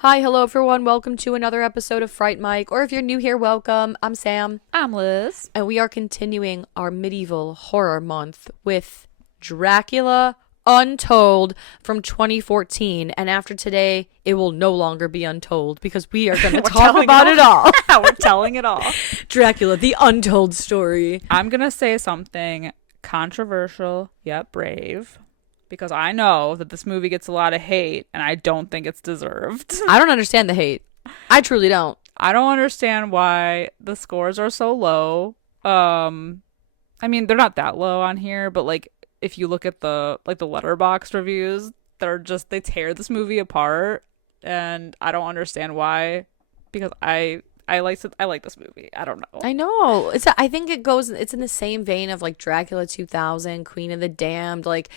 Hi, hello everyone. Welcome to another episode of Fright Mic. Or if you're new here, welcome. I'm Sam. I'm Liz. And we are continuing our medieval horror month with Dracula Untold from 2014. And after today, it will no longer be untold because we are going to talk about it all. We're telling it all. Dracula, the untold story. I'm going to say something controversial yet brave, because I know that this movie gets a lot of hate and I don't think it's deserved. I don't understand the hate. I truly don't. I don't understand why the scores are so low. I mean, they're not that low on here, but like if you look at the Letterboxd reviews, they tear this movie apart, and I don't understand why, because I like this movie. I don't know. I know. I think it's in the same vein of like Dracula 2000, Queen of the Damned, like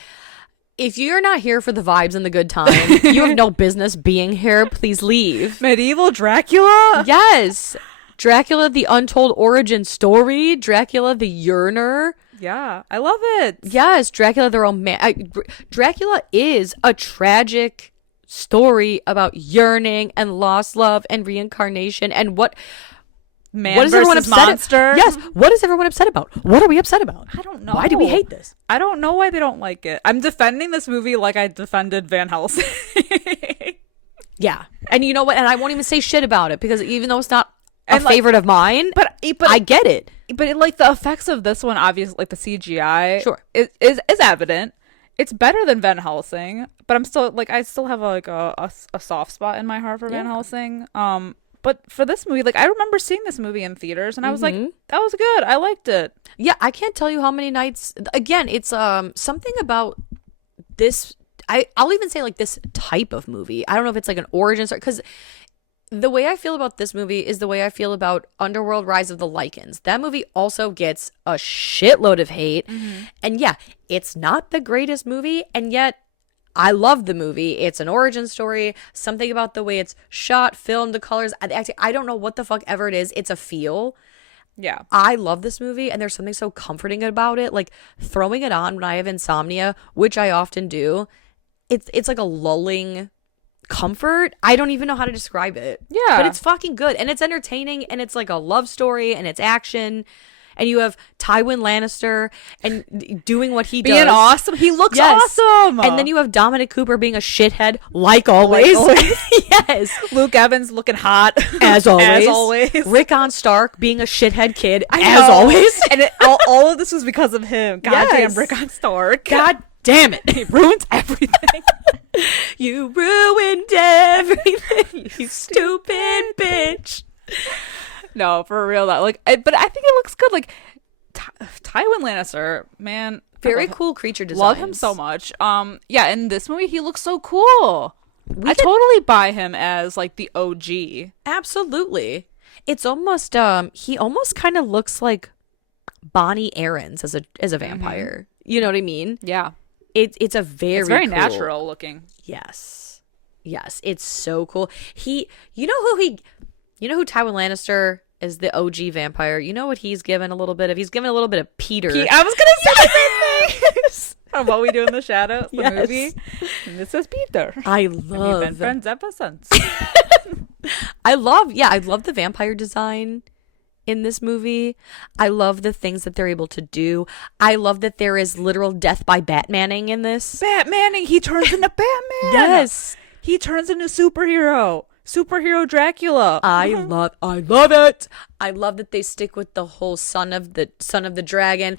if you're not here for the vibes and the good time, you have no business being here. Please leave. Medieval Dracula? Yes. Dracula, the untold origin story. Dracula, the yearner. Yeah, I love it. Yes, Dracula, the Dracula is a tragic story about yearning and lost love and reincarnation and what is everyone upset monster? Yes. What is everyone upset about? What are we upset about? I don't know. Why do we hate this? I don't know why they don't like it. I'm defending this movie like I defended Van Helsing. Yeah. And you know what? And I won't even say shit about it because even though it's not a favorite of mine, but I get it. But like the effects of this one, obviously, like the CGI, sure, is evident. It's better than Van Helsing, but I'm still like I still have a soft spot in my heart for Van Helsing. But for this movie, like I remember seeing this movie in theaters, and I was like, that was good. I liked it. Yeah, I can't tell you how many nights. Again, it's something about this. I'll even say like this type of movie. I don't know if it's like an origin story, because the way I feel about this movie is the way I feel about Underworld: Rise of the Lycans. That movie also gets a shitload of hate, and yeah, it's not the greatest movie, and yet I love the movie. It's an origin story. Something about the way it's shot, filmed, the colors, the acting. I don't know what the fuck ever it is. It's a feel. Yeah. I love this movie, and there's something so comforting about it. Like throwing it on when I have insomnia, which I often do. It's like a lulling comfort. I don't even know how to describe it. Yeah. But it's fucking good, and it's entertaining, and it's like a love story, and it's action. And you have Tywin Lannister and doing what he does. Being awesome. He looks awesome. And then you have Dominic Cooper being a shithead, like always. Yes. Luke Evans looking hot. As always. As always. Rickon Stark being a shithead kid, as always. And all of this was because of him. Goddamn Rickon Stark. God damn it. He ruins everything. You ruined everything, you stupid bitch. No, for real though. Like, but I think it looks good. Like, Tywin Lannister, man, very cool creature designs. Love him so much. Yeah, in this movie, he looks so cool. I totally buy him as like the OG. Absolutely. It's almost he almost kind of looks like Bonnie Aarons as a vampire. You know what I mean? Yeah. It's very cool. Natural looking. Yes, it's so cool. You know who Tywin Lannister is, the OG vampire. You know what he's given a little bit of? He's given a little bit of Peter. I was gonna say the same thing. What We Do in the Shadows, the movie. And this is Peter. I love. And we've been friends ever since. I love the vampire design in this movie. I love the things that they're able to do. I love that there is literal death by Batmaning in this. Batmaning. He turns into Batman. Yes. He turns into superhero Dracula. I love it. I love that they stick with the whole son of the dragon,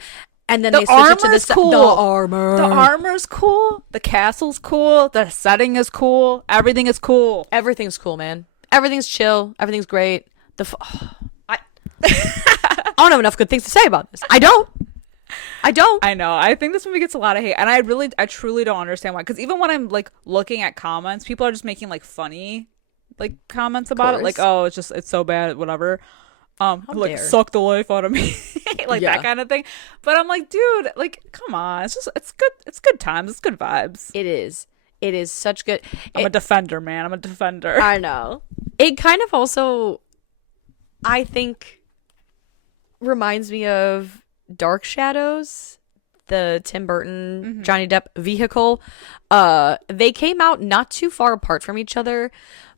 and then they switch it to the armor. The armor's cool. The castle's cool. The setting is cool. Everything is cool. Everything's cool, man. Everything's chill. Everything's great. I don't have enough good things to say about this. I don't. I know. I think this movie gets a lot of hate, and I truly don't understand why. Because even when I'm like looking at comments, people are just making like funny like comments about it, like, oh, it's so bad, whatever. like dare. suck the life out of me, like Yeah. that kind of thing. But I'm like, dude, like, come on, it's good times, it's good vibes. It is such good. I'm a defender, man. I'm a defender. I know. It kind of also, I think, reminds me of Dark Shadows, the Tim Burton, Johnny Depp vehicle. They came out not too far apart from each other,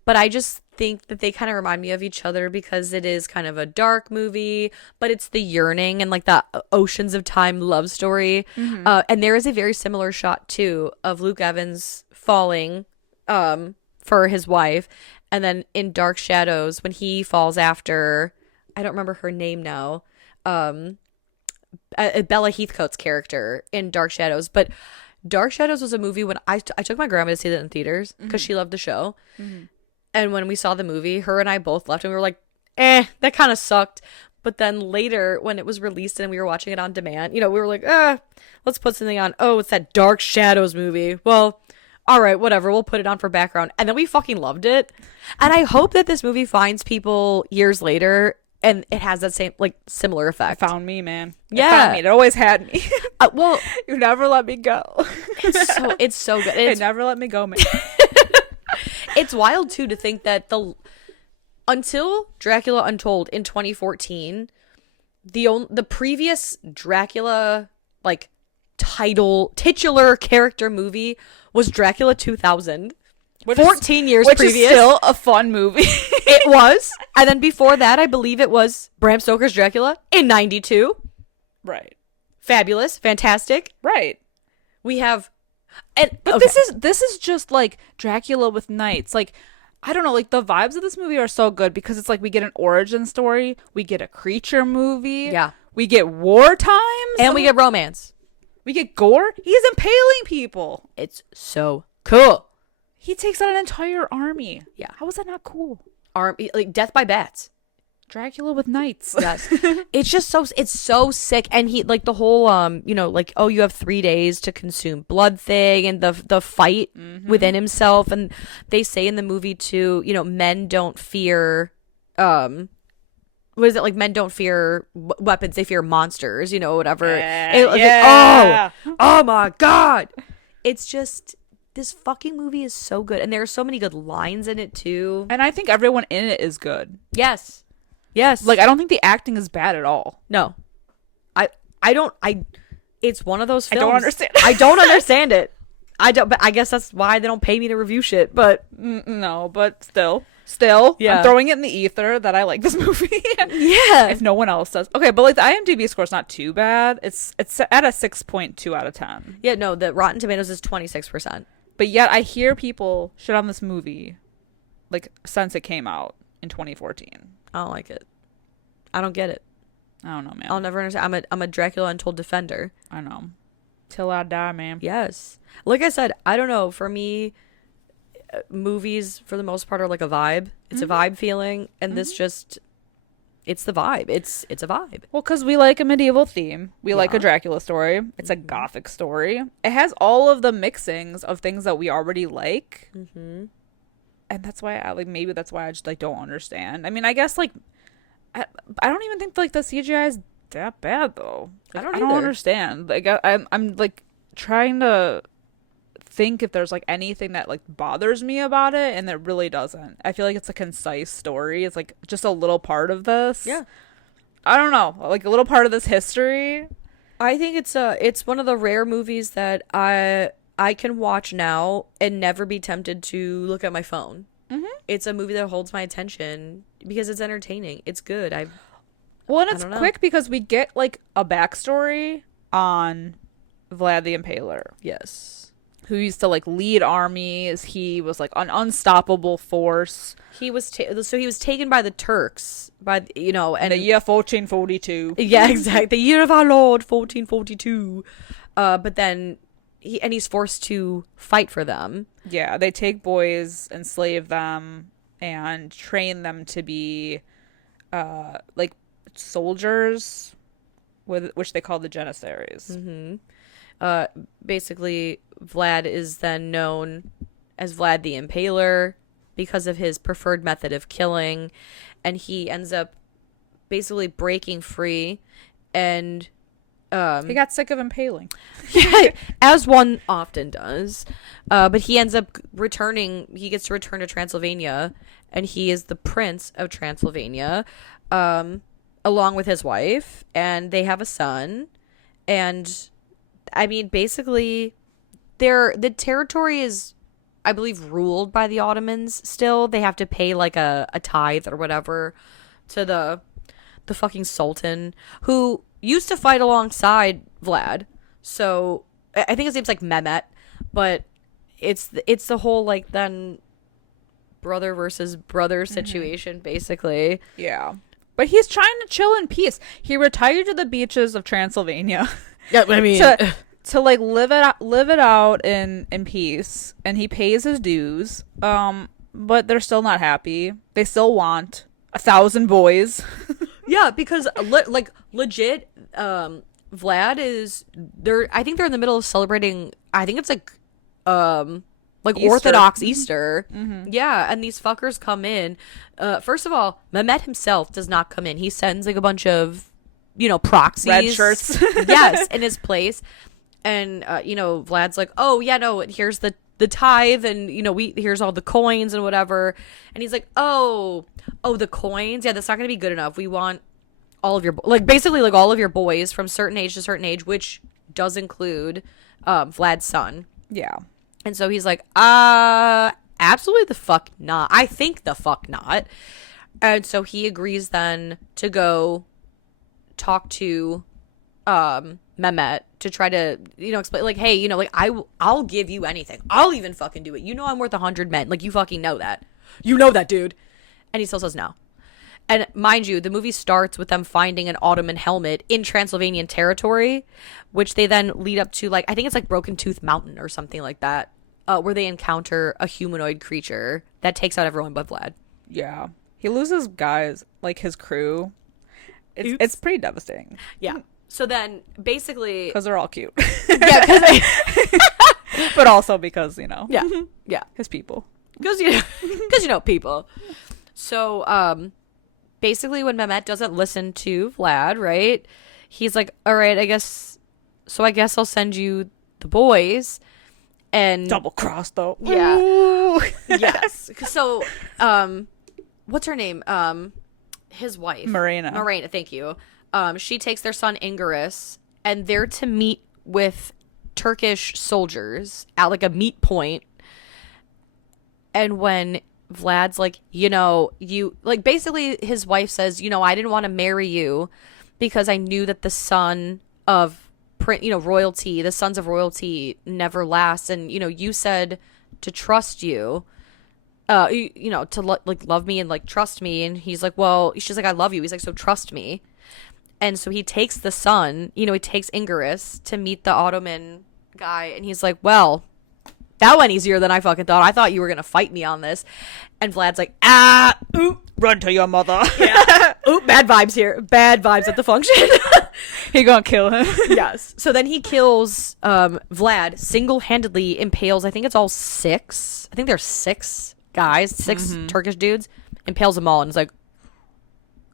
but I just think that they kind of remind me of each other because it is kind of a dark movie, but it's the yearning and like the oceans of time love story. And there is a very similar shot too of Luke Evans falling for his wife, and then in Dark Shadows when he falls after, I don't remember her name now, Bella Heathcote's character in Dark Shadows. But Dark Shadows was a movie when I took my grandma to see that in theaters because she loved the show. And when we saw the movie, her and I both left and we were like, that kind of sucked. But then later when it was released and we were watching it on demand, you know, we were like, let's put something on. Oh, it's that Dark Shadows movie. Well, all right, whatever. We'll put it on for background. And then we fucking loved it. And I hope that this movie finds people years later and it has that same, like, similar effect. It found me, man. Yeah. It found me. It always had me. Well, You never let me go. it's so good. It never let me go, man. It's wild too to think that until Dracula Untold in 2014, the previous Dracula like titular character movie was Dracula 2000. 14 years which previous. is still a fun movie. It was. And then before that, I believe it was Bram Stoker's Dracula in 92. Right. Fabulous, fantastic. Right. We have But this is just like Dracula with knights. Like, I don't know, like the vibes of this movie are so good because it's like we get an origin story, we get a creature movie, Yeah. we get war times, and we get romance. we get gore. He's impaling people. It's so cool. He takes out an entire army. Yeah. How is that not cool? Like death by bats. Dracula with knights. Yes. It's just it's so sick. And he like the whole you know, like, oh, you have 3 days to consume blood thing and the fight within himself. And they say in the movie too, you know, men don't fear what is it, like, men don't fear weapons, they fear monsters, you know, whatever. Yeah. Oh my god. It's just, this fucking movie is so good, and there are so many good lines in it too. And I think everyone in it is good. Yes. Like, I don't think the acting is bad at all. No. It's one of those films. I don't understand. I don't understand it. But I guess that's why they don't pay me to review shit, but No, but still, Yeah. I'm throwing it in the ether that I like this movie. yeah. If no one else does. Okay, but like the IMDb score is not too bad. It's at a 6.2 out of 10. Yeah, no, the Rotten Tomatoes is 26%. But yet I hear people shit on this movie like since it came out in 2014. I don't like it. I don't get it. I don't know, man. I'll never understand. I'm a Dracula Untold defender. I know. Till I die, man. Yes. Like I said, I don't know. For me, movies for the most part are like a vibe. It's a vibe feeling, and this just, it's the vibe. It's a vibe. Well, because we like a medieval theme. We like a Dracula story. It's a gothic story. It has all of the mixings of things that we already like. Mm-hmm. And that's why maybe that's why I just like don't understand. I mean, I guess like, I don't even think like the CGI is that bad though. Like, I don't understand. Like I'm like trying to think if there's like anything that like bothers me about it, and it really doesn't. I feel like it's a concise story. It's like just a little part of this. Yeah. I don't know, like a little part of this history. I think it's one of the rare movies that I can watch now and never be tempted to look at my phone. Mm-hmm. It's a movie that holds my attention because it's entertaining. It's good. Well, and it's quick because we get like a backstory on Vlad the Impaler. Yes. Who used to like lead armies. He was like an unstoppable force. He was so he was taken by the Turks and In the year 1442. Yeah, exactly. The year of our Lord 1442. But then he's forced to fight for them. Yeah, they take boys, enslave them, and train them to be like soldiers, which they call the Janissaries. Mm-hmm. Basically, Vlad is then known as Vlad the Impaler because of his preferred method of killing, and he ends up basically breaking free, and He got sick of impaling. as one often does. But he ends up returning. He gets to return to Transylvania, and he is the Prince of Transylvania, along with his wife, and they have a son. And I mean, basically, the territory is, I believe, ruled by the Ottomans still. They have to pay like a tithe or whatever to the fucking Sultan, who used to fight alongside Vlad. So I think his name's like Mehmet, but it's the whole like then brother versus brother situation, basically. Yeah. But he's trying to chill in peace. He retired to the beaches of Transylvania. Yeah, I mean, to like live it out in peace, and he pays his dues. But they're still not happy. They still want 1,000 boys. yeah, because like legit, Vlad is there. I think they're in the middle of celebrating. I think it's like Easter. Orthodox Easter. Mm-hmm. Yeah, and these fuckers come in. First of all, Mehmet himself does not come in. He sends like a bunch of, proxies. Red shirts. Yes, in his place. And, Vlad's like, oh, yeah, no, here's the tithe, and, here's all the coins and whatever. And he's like, oh, the coins? Yeah, that's not going to be good enough. We want all of your, basically, all of your boys from certain age to certain age, which does include Vlad's son. Yeah. And so he's like, absolutely the fuck not. I think the fuck not. And so he agrees then to go talk to Mehmet to try to, explain, like, hey, I'll give you anything. I'll even fucking do it. I'm worth 100 men. Like, you fucking know that. You know that, dude. And he still says no. And mind you, the movie starts with them finding an Ottoman helmet in Transylvanian territory, which they then lead up to, like, I think it's like Broken Tooth Mountain or something like that, where they encounter a humanoid creature that takes out everyone but Vlad. Yeah. He loses guys, like his crew. It's pretty devastating. Yeah. So then, basically... Because they're all cute. Yeah, because they... But also because, Yeah. Yeah. his people. Because, people. So, basically when Mehmet doesn't listen to Vlad, right, he's like, all right, I guess I'll send you the boys. And double cross, though. Yeah. Ooh. Yes. So, what's her name? His wife. Morena, thank you. She takes their son Ingarus, and they're to meet with Turkish soldiers at like a meet point. And when Vlad's like, basically his wife says, I didn't want to marry you because I knew that the son of royalty, the sons of royalty never last. And, you said to trust you, to love me and like trust me. And he's like, well, she's like, I love you. He's like, so trust me. And so he takes the son, he takes Ingarus to meet the Ottoman guy. And he's like, well, that went easier than I fucking thought. I thought you were going to fight me on this. And Vlad's like, run to your mother. Yeah. Bad vibes here. Bad vibes at the function. He gonna kill him. Yes. So then he kills Vlad, single-handedly impales, I think it's all 6. I think there's 6 guys, 6 Turkish dudes, impales them all, and it's like,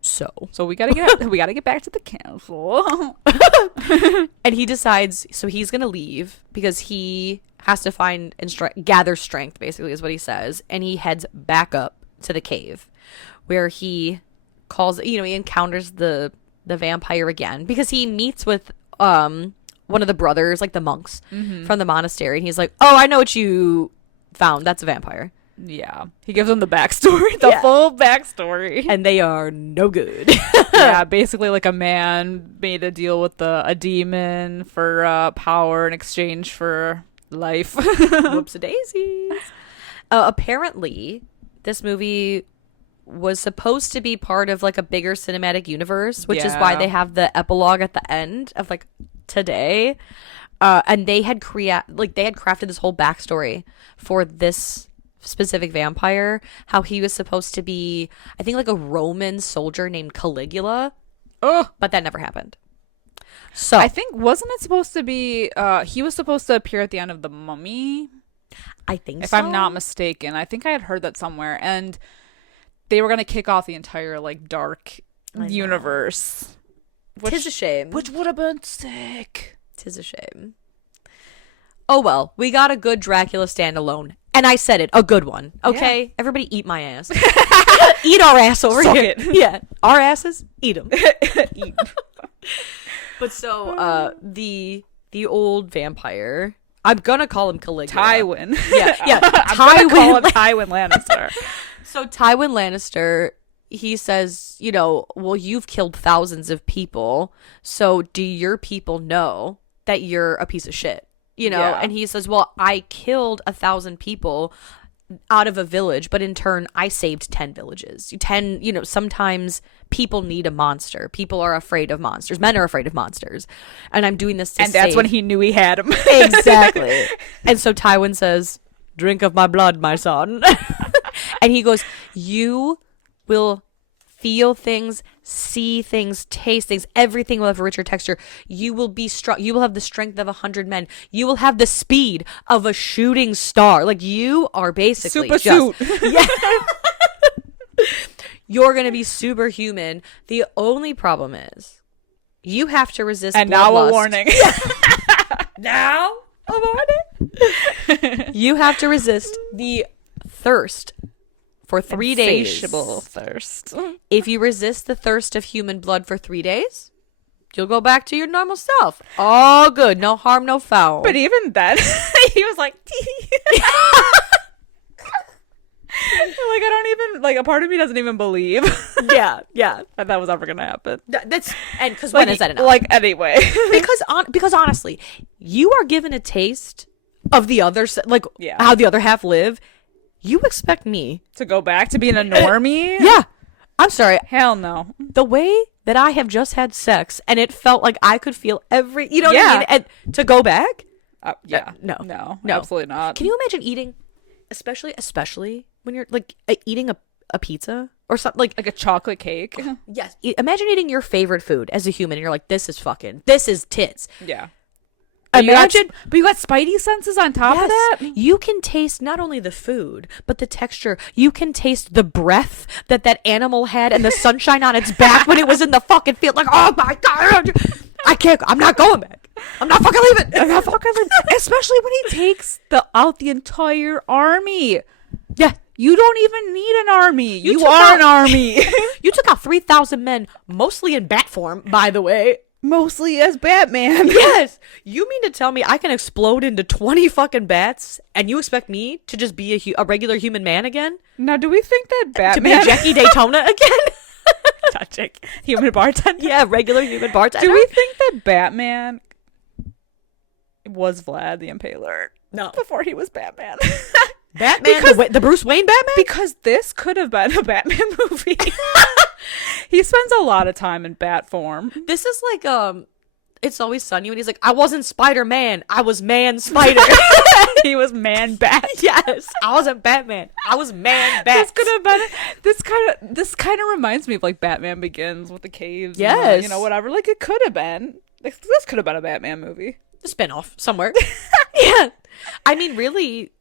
so we gotta get back to the castle. And he decides, so he's gonna leave because he has to find and gather strength, basically is what he says, and he heads back up to the cave where he he encounters the vampire again because he meets with one of the brothers, like the monks from the monastery, and he's like, oh, I know what you found. That's a vampire. Yeah. He gives them the backstory, full backstory. And they are no good. Yeah, basically like a man made a deal with a demon for power in exchange for life. Whoops-a-daisies. Apparently, this movie was supposed to be part of like a bigger cinematic universe, which is why they have the epilogue at the end of like today. And they had crafted this whole backstory for this specific vampire, how he was supposed to be, I think, like a Roman soldier named Caligula. But that never happened. So I think, wasn't it supposed to be he was supposed to appear at the end of The Mummy? I think if I'm not mistaken. I think I had heard that somewhere, and they were going to kick off the entire like dark universe. Tis a shame. Which would have been sick. Tis a shame. Oh well, we got a good Dracula standalone. And I said it, a good one. Okay? Yeah. Everybody eat my ass. Eat our ass over Suck here. It. Yeah. Our asses, eat them. Eat. But so, the old vampire, I'm gonna call him Caligula. Tywin. Yeah. I'm gonna call him Tywin Lannister. So Tywin Lannister, he says, you know, well, you've killed thousands of people, so do your people know that you're a piece of shit? You know, Yeah. and he says, well, I killed 1,000 people out of a village, but in turn, I saved 10 villages. 10, you know, sometimes people need a monster. People are afraid of monsters. Men are afraid of monsters. And I'm doing this to And that's when he knew he had him. Exactly. And so Tywin says, drink of my blood, my son. And he goes, you will feel things, see things, taste things. Everything will have a richer texture. You will be strong. You will have the strength of 100 men. You will have the speed of a shooting star. Like, you are basically suit. Yeah. You're going to be superhuman. The only problem is you have to resist And now bloodlust. a warning. Now a warning. You have to resist the thirst for 3 days. Insatiable thirst. If you resist the thirst of human blood for 3 days, you'll go back to your normal self. All good. No harm, no foul. But even then, he was like, like, I don't even, like, a part of me doesn't even believe yeah. that was ever gonna happen. That's, and because Like, when is that enough? like, anyway. because honestly, you are given a taste of the other, like, Yeah. how the other half live. You expect me To go back to being a normie? Yeah. I'm sorry. Hell no. The way that I have just had sex and it felt like I could feel every, you know what I Yeah. mean? And to go back? Yeah. No. Absolutely not. Can you imagine eating, especially when you're like eating a pizza or something like a chocolate cake? Yes. Imagine eating your favorite food as a human and you're like, this is tits. Yeah. Imagine, but you got spidey senses on top of that? You can taste not only the food, but the texture. You can taste the breath that animal had and the sunshine on its back when it was in the fucking field. Like, oh my God. I'm not going back. I'm not fucking leaving. Especially when he takes out the entire army. Yeah. You don't even need an army. You took are out- an army. You took out 3,000 men, mostly in bat form, by the way. Mostly as Batman. Yes. You mean to tell me I can explode into 20 fucking bats and you expect me to just be a regular human man again? Now, do we think that Batman... To be a Jackie Daytona again? Touching human bartender? Yeah, regular human bartender. Do we think that Batman was Vlad the Impaler? No. Before he was Batman. Batman, the Bruce Wayne Batman? Because this could have been a Batman movie. He spends a lot of time in bat form. This is like It's Always Sunny when he's like, I wasn't Spider-Man, I was Man Spider. He was Man Bat. Yes, I wasn't Batman, I was Man Bat. This could have been this kind of reminds me of like Batman Begins with the caves. Yes, and whatever. Like it could have been. This could have been a Batman movie. A spinoff somewhere. Yeah, I mean, really.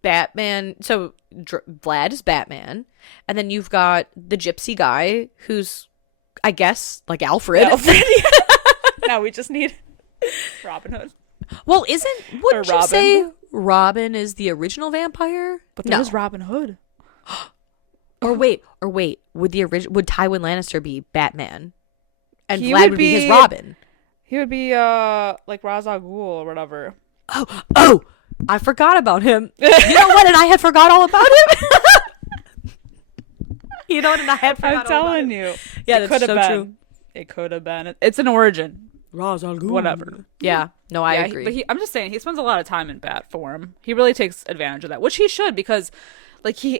Batman, so Vlad is Batman, and then you've got the gypsy guy who's, I guess, like Alfred. Now we just need Robin Hood. Well, wouldn't you Robin. say Robin is the original vampire? But there's Robin Hood. Or wait, would Tywin Lannister be Batman, and He Vlad would be his Robin? He would be like Ra's al Ghul or whatever. Oh. I forgot about him. You know what? And I had forgot all about him. You know what? And I had forgot all about him. I'm telling you. Yeah, it that's so been. true. It could have been. It's an origin. Ra's al Ghul. Whatever. Yeah. No, I agree. But I'm just saying, he spends a lot of time in bat form. He really takes advantage of that, which he should, because like he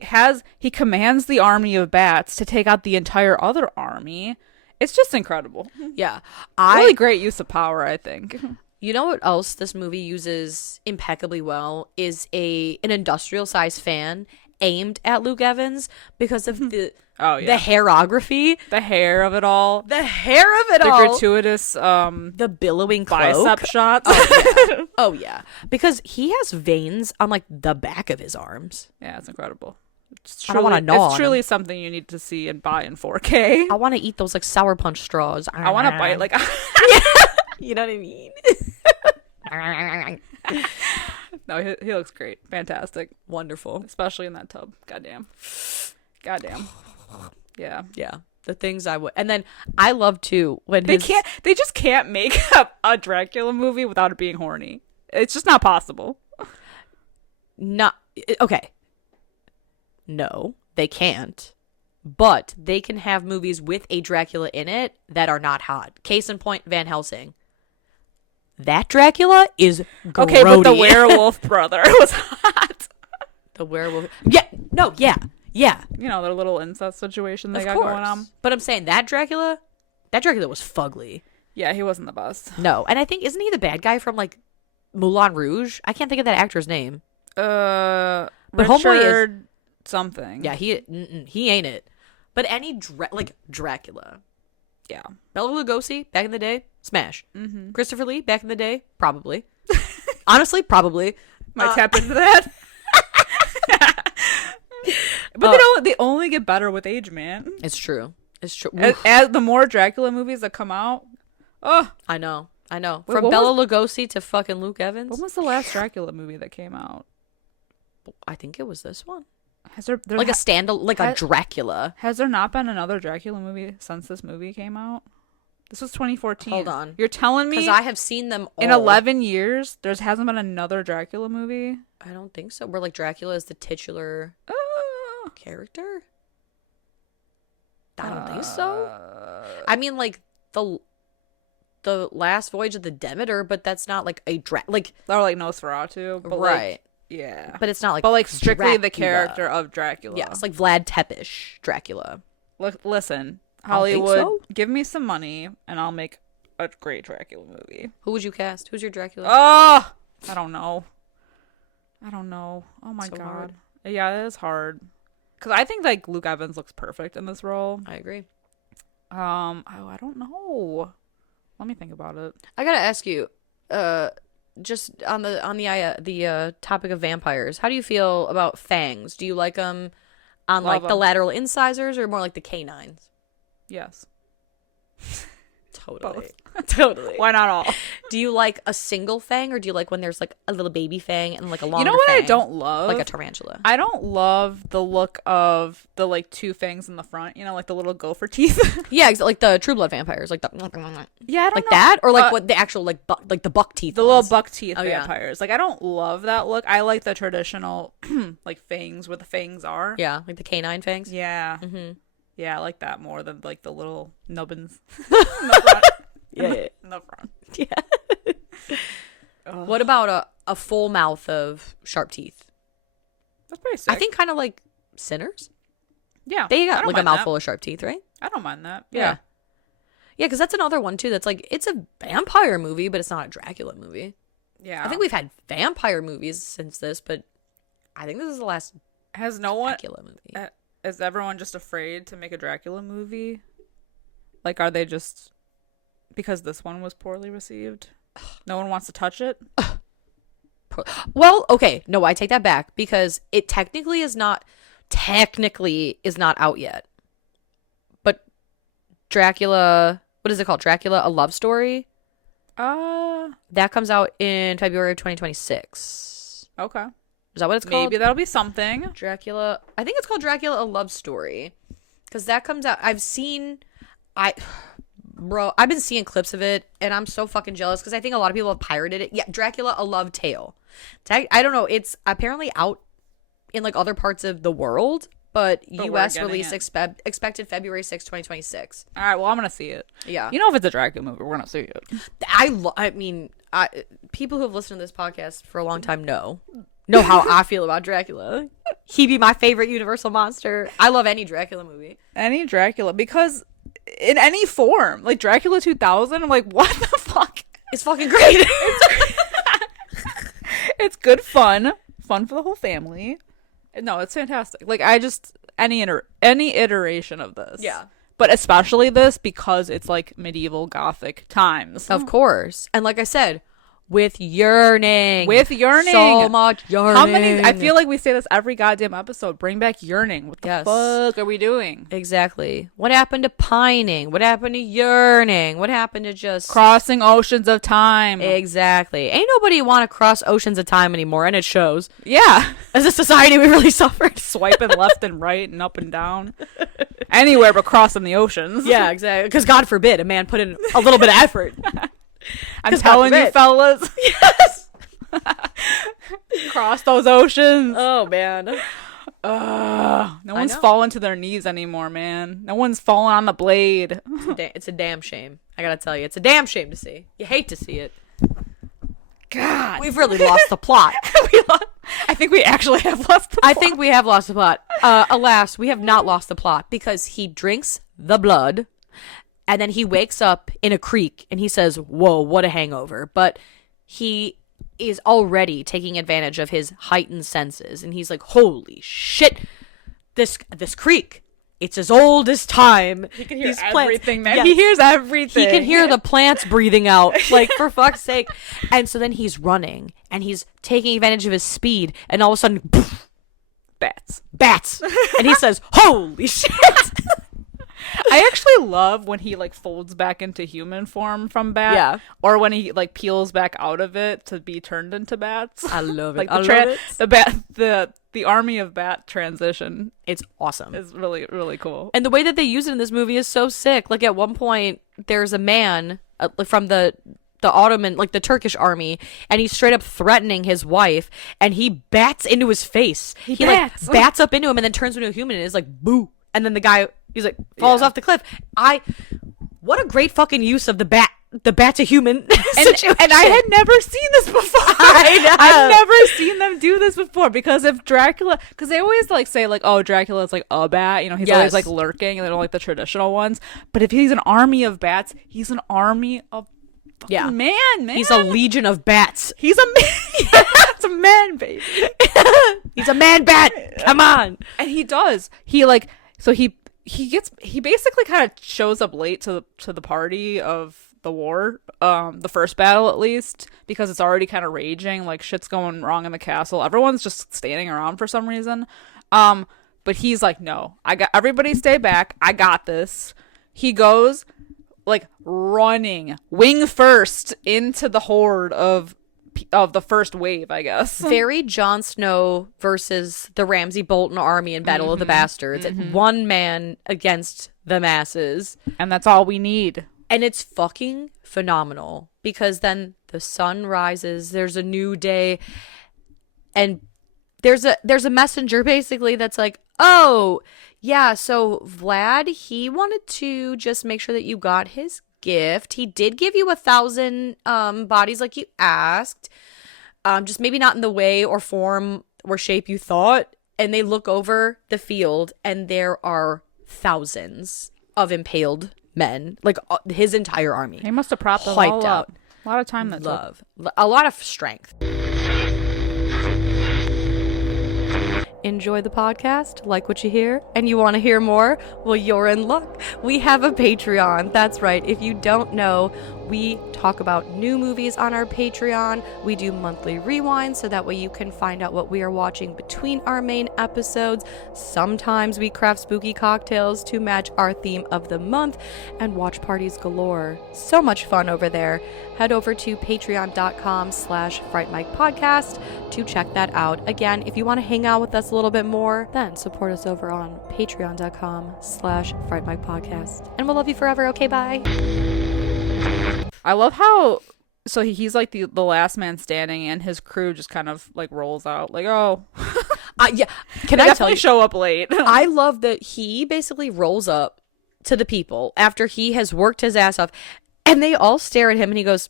commands the army of bats to take out the entire other army. It's just incredible. Yeah. Really great use of power, I think. You know what else this movie uses impeccably well is an industrial size fan aimed at Luke Evans because of the hairography, the hair of it all, the gratuitous the billowing cloak. bicep shots. Oh yeah, because he has veins on like the back of his arms. Yeah, it's incredible. It's I don't want to gnaw It's on truly them. something you need to see and buy in 4K. I want to eat those like Sour Punch straws. I want to bite like. You know what I mean? No, he looks great, fantastic, Wonderful. especially in that tub. Goddamn. Yeah. Yeah. The things I would. And then I love too when They just can't make a Dracula movie without it being horny. It's just not possible. Not okay. No, they can't. But they can have movies with a Dracula in it that are not hot. Case in point, Van Helsing. That Dracula is grody. Okay, but the werewolf brother was hot. The werewolf. Yeah. No. Yeah. Yeah. You know, their little incest situation they Of got course. going on. But I'm saying that Dracula was fugly. Yeah, he wasn't the best. No, and I think isn't he the bad guy from like Moulin Rouge? I can't think of that actor's name. But Homeboy Richard something. Yeah, he ain't it. But any Dracula. Yeah. Bela Lugosi back in the day, smash. Mm-hmm. Christopher Lee back in the day, probably. Honestly, probably. Might tap into that. But they only get better with age, man. It's true. It's true. As the more Dracula movies that come out, I know. Wait, From what Bela Lugosi to fucking Luke Evans. when was the last Dracula movie that came out? I think it was this one. Has there Like a Dracula. Has there not been another Dracula movie since this movie came out? This was 2014. Hold on. You're telling me Because I have seen them all. in 11 years there hasn't been another Dracula movie? I don't think so. Where like Dracula is the titular character? I don't think so. I mean, like the Last Voyage of the Demeter, but that's not like a like Or like Nosferatu, but right. Like, yeah. But it's not like But like strictly the Dracula. character of Dracula. Yeah, it's like Vlad Tepes Dracula. Look, listen, I don't think Hollywood, so. give me some money and I'll make a great Dracula movie. Who would you cast? Who's your Dracula? Oh, I don't know. Oh my So god. hard. Yeah, it is hard. Because I think like Luke Evans looks perfect in this role. I agree. I don't know. Let me think about it. I gotta ask you, just on the topic of vampires, how do you feel about fangs? Do you like them on Love like the 'em. lateral incisors or more like the canines? Yes. Totally. Both. Totally. Why not all? Do you like a single fang or do you like when there's like a little baby fang and like a longer You know what I fang? don't love? Like a tarantula. I don't love the look of the like two fangs in the front, you know, like the little gopher teeth. Yeah, like the True Blood vampires, like the Yeah, I don't like know. that, or like what the actual like like the buck teeth, The little ones? buck teeth Oh, yeah. vampires. Like I don't love that look. I like the traditional like fangs where the fangs are. Yeah, like the canine fangs. Yeah. Mm-hmm. Yeah, I like that more than like the little nubbins in the front. Yeah. In the front. Yeah. What about a full mouth of sharp teeth? That's pretty sick. I think kind of like Sinners. Yeah. They I got don't like a mind that. mouthful of sharp teeth, right? I don't mind that. Yeah. Yeah, because that's another one too. That's like it's a vampire movie, but it's not a Dracula movie. Yeah. I think we've had vampire movies since this, but I think this is the last Has no one Dracula movie. is everyone just afraid to make a Dracula movie? Like are they just because this one was poorly received? No one wants to touch it? Well, okay, no, I take that back because it technically is not out yet. But Dracula, what is it called? Dracula: A Love Story. That comes out in February of 2026. Okay. Is that what it's called? Maybe that'll be something. Dracula. I think it's called Dracula: A Love Story, because that comes out. I've been seeing clips of it, and I'm so fucking jealous because I think a lot of people have pirated it. Yeah, Dracula: A Love Tale. I don't know. It's apparently out in like other parts of the world, but we're U.S. getting release it. expected February 6, 2026. All right, well, I'm going to see it. Yeah. You know, if it's a Dracula movie, we're going to see it. I mean, people who have listened to this podcast for a long time know how I feel about Dracula. He be my favorite Universal monster. I love any Dracula movie. Any Dracula, because in any form, like Dracula 2000, I'm like, what the fuck? It's fucking great. It's good fun for the whole family. No, it's fantastic. Like I just any iteration of this. Yeah. But especially this because it's like medieval gothic times. Of course. And like I said, with yearning. So much yearning. How many? I feel like we say this every goddamn episode. Bring back yearning. What the fuck are we doing? Exactly. What happened to pining? What happened to yearning? What happened to just crossing oceans of time? Exactly. Ain't nobody want to cross oceans of time anymore, and it shows. Yeah. As a society, we really suffered. Swiping left and right and up and down. Anywhere but crossing the oceans. Yeah, exactly. Because God forbid a man put in a little bit of effort. I'm telling you, fellas. Yes. Cross those oceans. Oh, man. No one's falling to their knees anymore, man. No one's falling on the blade. It's a damn shame. I gotta tell you, it's a damn shame to see. You hate to see it. God. We've really lost the plot. I think we actually have lost the plot. I think we have lost the plot. Alas, we have not lost the plot because he drinks the blood and then he wakes up in a creek and he says, whoa, what a hangover. But he is already taking advantage of his heightened senses. And he's like, holy shit, this creek. It's as old as time. He can hear everything, man. Yes. He hears everything. He can hear the plants breathing out. Like, for fuck's sake. And so then he's running and he's taking advantage of his speed. And all of a sudden, poof, bats. And he says, holy shit. I actually love when he like folds back into human form from bat. Yeah. Or when he like peels back out of it to be turned into bats. I love it. Like I love it. The army of bat transition. It's awesome. It's really, really cool. And the way that they use it in this movie is so sick. Like at one point, there's a man from the Ottoman, like the Turkish army, and he's straight up threatening his wife, and he bats into his face. He bats. Like bats up into him and then turns into a human and is like, boo. And then the guy, he's like, falls off the cliff. What a great fucking use of the bat to human situation. And I had never seen this before. I know. I've never seen them do this before because if Dracula, because they always like say like, oh, Dracula is like a bat, you know, he's always like lurking and they don't like the traditional ones. But if he's an army of bats, he's an army of man. He's a legion of bats. He's a man. It's a man, baby. He's a man bat. Come on. And he does. He like, so he basically kind of shows up late to the party of the war, the first battle at least, because it's already kind of raging, like shit's going wrong in the castle. Everyone's just standing around for some reason. But he's like, no, everybody stay back. I got this. He goes like running wing first into the horde of the first wave, I guess. Very Jon Snow versus the Ramsay Bolton army in Battle of the Bastards. It's one man against the masses. And that's all we need. And it's fucking phenomenal because then the sun rises, there's a new day, and there's a messenger basically that's like, oh, yeah, so Vlad, he wanted to just make sure that you got his gift. He did give you 1,000 bodies like you asked, just maybe not in the way or form or shape you thought. And they look over the field and there are thousands of impaled men, like his entire army. He must have propped them all up. A lot of time that took. A lot of strength. Enjoy the podcast, like what you hear, and you want to hear more? Well, you're in luck. We have a Patreon. That's right. If you don't know, we talk about new movies on our Patreon. We do monthly rewinds so that way you can find out what we are watching between our main episodes. Sometimes we craft spooky cocktails to match our theme of the month, and watch parties galore. So much fun over there. Head over to patreon.com/Fright Mic podcast to check that out. Again, if you want to hang out with us a little bit more, then support us over on patreon.com/Fright Mic podcast. And we'll love you forever. Okay, bye. I love how so he's like the last man standing, and his crew just kind of like rolls out like, oh, yeah. Can I tell you? Show up late. I love that he basically rolls up to the people after he has worked his ass off, and they all stare at him, and he goes,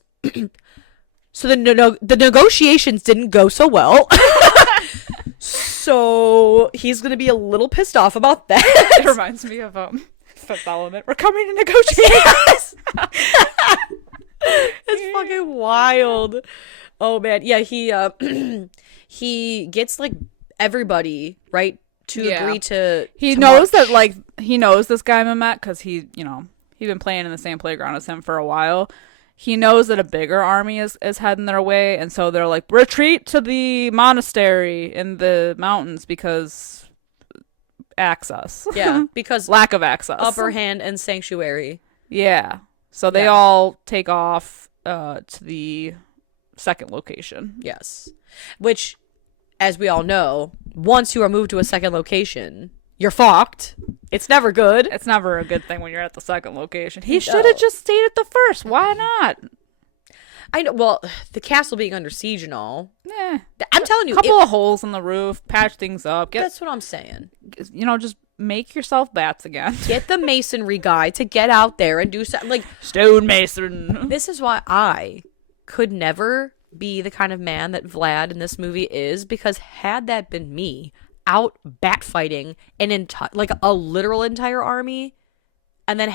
"So the negotiations didn't go so well." So he's gonna be a little pissed off about that. It reminds me of Fifth Element. We're coming to negotiate. Yes. It's fucking wild. Oh man, yeah. He gets like everybody right to agree to. He knows march. That like he knows this guy Mehmet because he'd been playing in the same playground as him for a while. he knows that a bigger army is heading their way, and so they're like, retreat to the monastery in the mountains because access. Yeah, because lack of access. upper hand and sanctuary. Yeah. So they all take off to the second location. Yes. Which, as we all know, once you are moved to a second location, you're fucked. It's never good. It's never a good thing when you're at the second location. He should have just stayed at the first. Why not? I know. Well, the castle being under siege and all. Eh. I'm telling you, a couple of holes in the roof, patch things up. That's what I'm saying. Just make yourself bats again. Get the masonry guy to get out there and do something. Like, stonemason. this is why I could never be the kind of man that Vlad in this movie is, because had that been me out bat fighting like a literal entire army, and then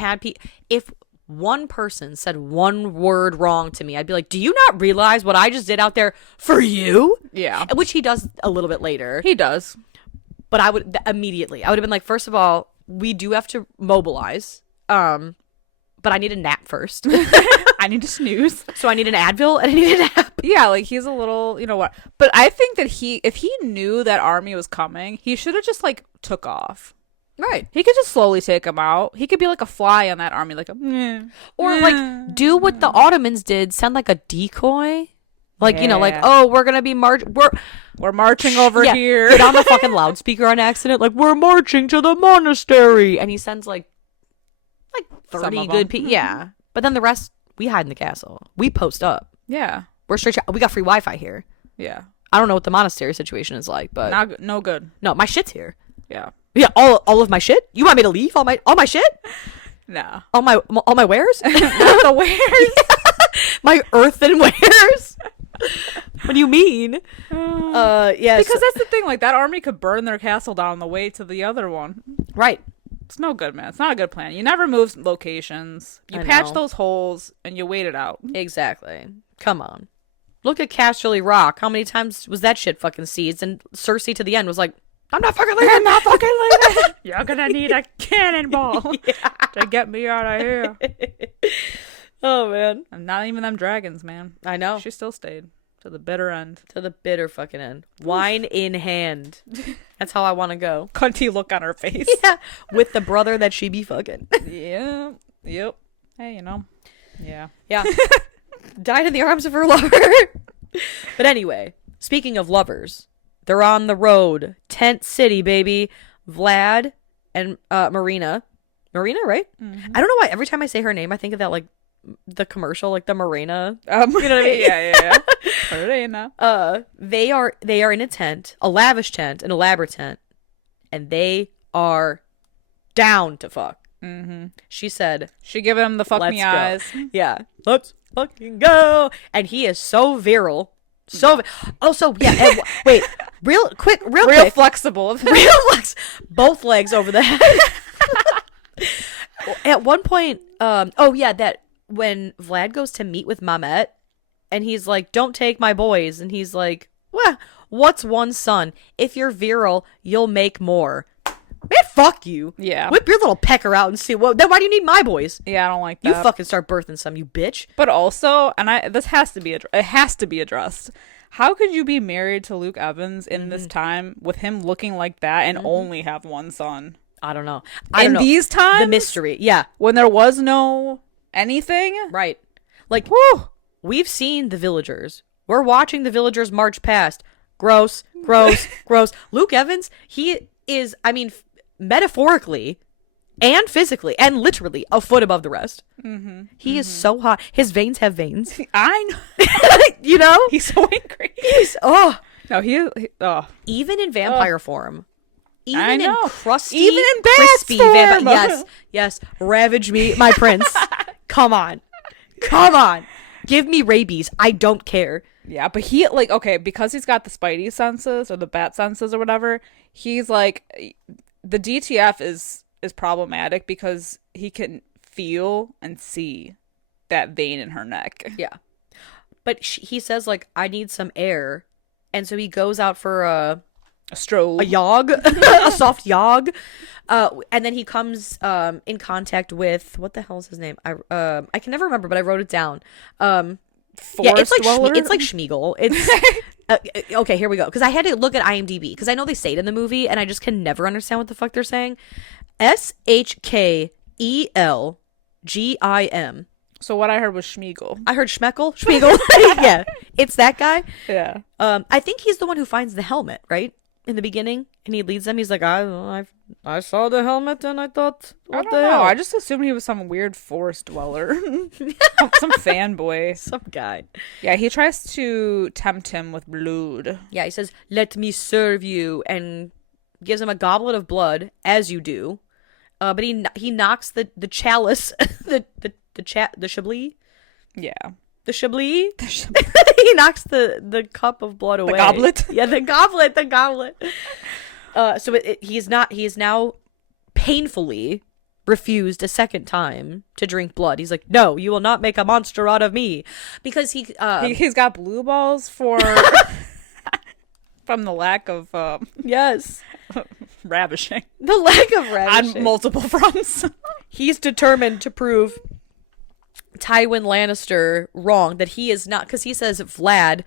if one person said one word wrong to me, I'd be like, do you not realize what I just did out there for you? Yeah. Which he does a little bit later. He does. But I would immediately, I would have been like, first of all, we do have to mobilize. But I need a nap first. I need to snooze. So I need an Advil and I need a nap. Yeah, like he's a little, you know what. But I think that if he knew that army was coming, he should have just like took off. Right. He could just slowly take them out. He could be like a fly on that army, like or like do what the Ottomans did, send like a decoy. Like, like, oh, we're going to be we're marching over here. Get on the fucking loudspeaker on accident. Like, we're marching to the monastery. And he sends like 30 good people. Yeah. But then the rest, we hide in the castle. We post up. Yeah. We're straight. We got free Wi-Fi here. Yeah. I don't know what the monastery situation is like, but no good. No, my shit's here. Yeah. Yeah, all of my shit. You want me to leave all my shit? No. All my wares? Not the wares. My earthen wares. What do you mean? Yeah. Because that's the thing. Like that army could burn their castle down on the way to the other one. Right. It's no good, man. It's not a good plan. You never move locations. You patch those holes and you wait it out. Exactly. Come on. Look at Casterly Rock. How many times was that shit fucking seized? And Cersei to the end was like, I'm not fucking leaving. I'm not fucking leaving. You're gonna need a cannonball to get me out of here. Oh, man. And not even them dragons, man. I know. She still stayed to the bitter end. To the bitter fucking end. Wine in hand. That's how I want to go. Cunty look on her face. Yeah. With the brother that she be fucking. Yeah. Yep. Hey, Yeah. Yeah. Died in the arms of her lover. But anyway, speaking of lovers, they're on the road. Tent City, baby. Vlad and Marina. Marina, right? Mm-hmm. I don't know why every time I say her name, I think of that, like, the commercial, like the Marina. You know what I mean? Yeah. Marina. They are in a tent, a lavish tent, an elaborate tent, and they are down to fuck. Mm-hmm. She said, she giving him the fuck me eyes. Yeah, let's fucking go. And he is so virile. So yeah. Wait, real quick, flexible, both legs over the head. At one point, that when Vlad goes to meet with Mamet, and he's like, "Don't take my boys," and he's like, "Well, what's one son? If you're virile, you'll make more." Man, fuck you. Yeah. Whip your little pecker out and see. Well, then why do you need my boys? Yeah, I don't like that. You fucking start birthing some, you bitch. But also, this has to be addressed. How could you be married to Luke Evans in this time with him looking like that and only have one son? I don't know. These times, the mystery. Yeah, when there was no anything, right? Like, whew. We've seen the villagers. We're watching the villagers march past. Gross. Luke Evans, he is, metaphorically and physically and literally a foot above the rest. Mm-hmm. He is so hot. His veins have veins. I know. He's so angry. Even in vampire form. Even in crusty, even in crispy form. Yes. Ravage me, my prince. Come on. Give me rabies. I don't care. Yeah, but he, because he's got the spidey senses or the bat senses or whatever, he's like, the DTF is problematic because he can feel and see that vein in her neck. Yeah. But he says, like, I need some air. And so he goes out for A stroll. a yog, a soft yog. And then he comes in contact with, what the hell is his name? I can never remember, but I wrote it down. Yeah, it's like it's like Schmeagol. It's okay. Here we go. Because I had to look at IMDb because I know they say it in the movie, and I just can never understand what the fuck they're saying. Schkelgim. So what I heard was Schmeagol. I heard Schmeckle. Schmeagol. Yeah, it's that guy. Yeah. I think he's the one who finds the helmet, right? In the beginning, and he leads them. He's like, I saw the helmet, and I thought, what I don't the know. hell? I just assumed he was some weird forest dweller, some fanboy, Some guy. Yeah, he tries to tempt him with blood. Yeah, he says, "Let me serve you," and gives him a goblet of blood, as you do. But he knocks the chalice, the chablis. Yeah. The chablis. He knocks the cup of blood away. The goblet. Yeah, the goblet. So he is now painfully refused a second time to drink blood. He's like, no, you will not make a monster out of me, because he's got blue balls for from the lack of yes, ravishing. the lack of ravishing On multiple fronts. He's determined to prove Tywin Lannister wrong, that he is not, because he says Vlad,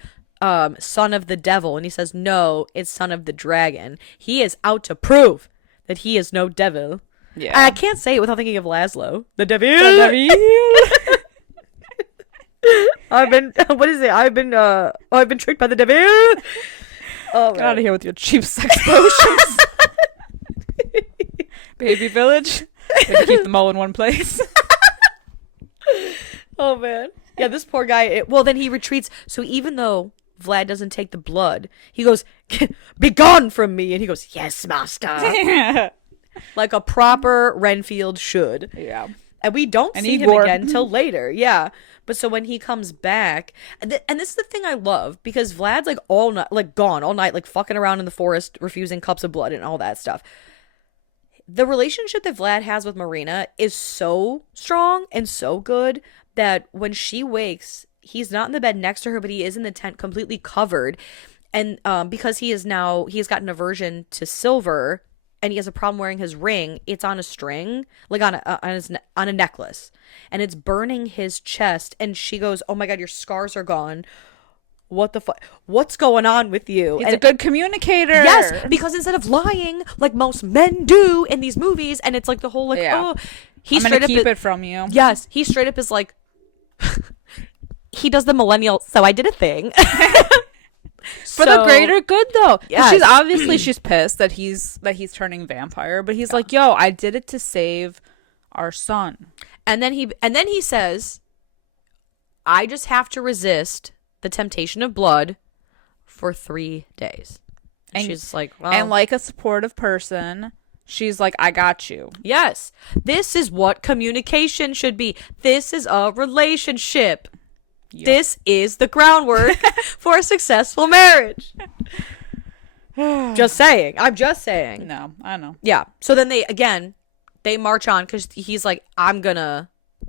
son of the devil, and he says no, it's son of the dragon. He is out to prove that he is no devil. Yeah, I can't say it without thinking of Laszlo, the devil. I've been tricked by the devil. Oh, get out of here with your cheap sex potions. Baby village. Maybe keep them all in one place. Oh man. Yeah, this poor guy. Then he retreats. So even though Vlad doesn't take the blood, he goes, "Be gone from me," and he goes, "Yes, master." Like a proper Renfield should. Yeah. And we don't see him again till later. Yeah. But so when he comes back, and this is the thing I love, because Vlad's like all night, like gone all night, like fucking around in the forest, refusing cups of blood and all that stuff. The relationship that Vlad has with Marina is so strong and so good that when she wakes, he's not in the bed next to her, but he is in the tent completely covered. And because he has gotten aversion to silver, and he has a problem wearing his ring, it's on a string, like on a necklace, and it's burning his chest. And she goes, "Oh my God, your scars are gone. What the fuck? What's going on with you?" He's a good communicator. Yes, because instead of lying like most men do in these movies, and it's like the whole like, oh, I'm gonna keep it from you. Yes, he straight up is like, he does the millennial. So I did a thing. For the greater good, though. Yes. She's pissed that he's turning vampire, but he's like, "Yo, I did it to save our son." And then he says, "I just have to resist the temptation of blood for 3 days." And she's like, well, and like a supportive person, she's like, "I got you." Yes, this is what communication should be. This is a relationship. Yep. This is the groundwork for a successful marriage. Just saying. I'm just saying. No, I know. Yeah. So then they march on, because he's like, "I'm gonna,